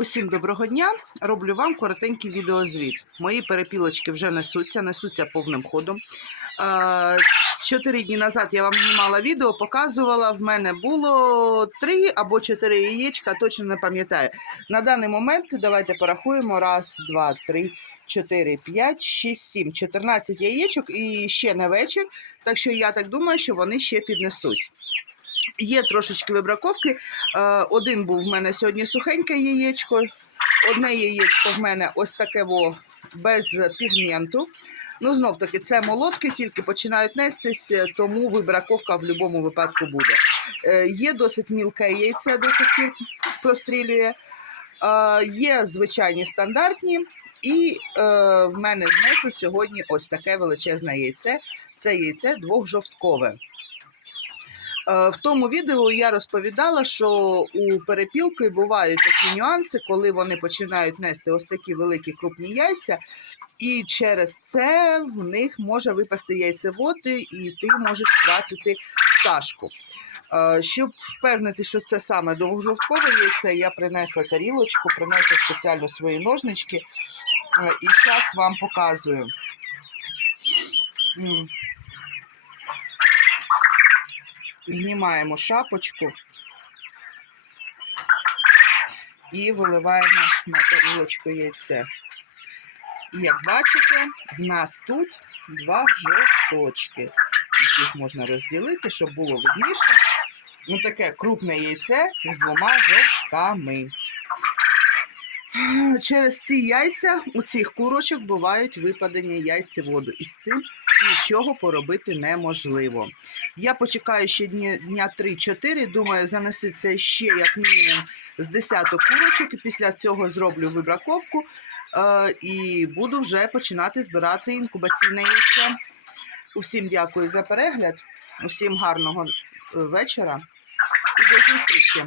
Усім доброго дня! Роблю вам коротенький відеозвіт. Мої перепілочки вже несуться, несуться повним ходом. Чотири дні назад я вам знімала відео, показувала. В мене було три або чотири яєчка, точно не пам'ятаю. На даний момент давайте порахуємо: раз, два, три, чотири, п'ять, шість, сім, чотирнадцять яєчок і ще на вечір. Так що я так думаю, що вони ще піднесуть. Є трошечки вибраковки. Е, Один був в мене сьогодні сухеньке яєчко, одне яєчко в мене ось таке во, без пігменту. Ну, знов таки, це молотки, тільки починають нестись, е, тому вибраковка в будь-якому випадку буде. Е, Є досить мілке яйце, до сих пір прострілює. Є звичайні стандартні. І е, в мене знесли сьогодні ось таке величезне яйце. Це яйце двохжовткове. Е, В тому відео я розповідала, що у перепілки бувають такі нюанси, коли вони починають нести ось такі великі крупні яйця, і через це в них може випасти яйцеводи, і ти можеш втратити пташку. Е, Щоб впевнити, що це саме довгожовткове яйце, я принесла тарілочку, принесла спеціально свої ножнички, е, і зараз вам показую. Знімаємо шапочку і виливаємо на тарілочку яйце. І як бачите, в нас тут два жовточки, яких можна розділити, щоб було видніше. Ну, таке крупне яйце з двома жовтками. Через ці яйця у цих курочок бувають випадення яйцеводу. І з цим нічого поробити неможливо. Я почекаю ще дні, дня 3-4, думаю, занеситься ще як мінімум з десяток курочок, і після цього зроблю вибраковку е, і буду вже починати збирати інкубаційне яйце. Усім дякую за перегляд, усім гарного е, вечора і до зустрічі!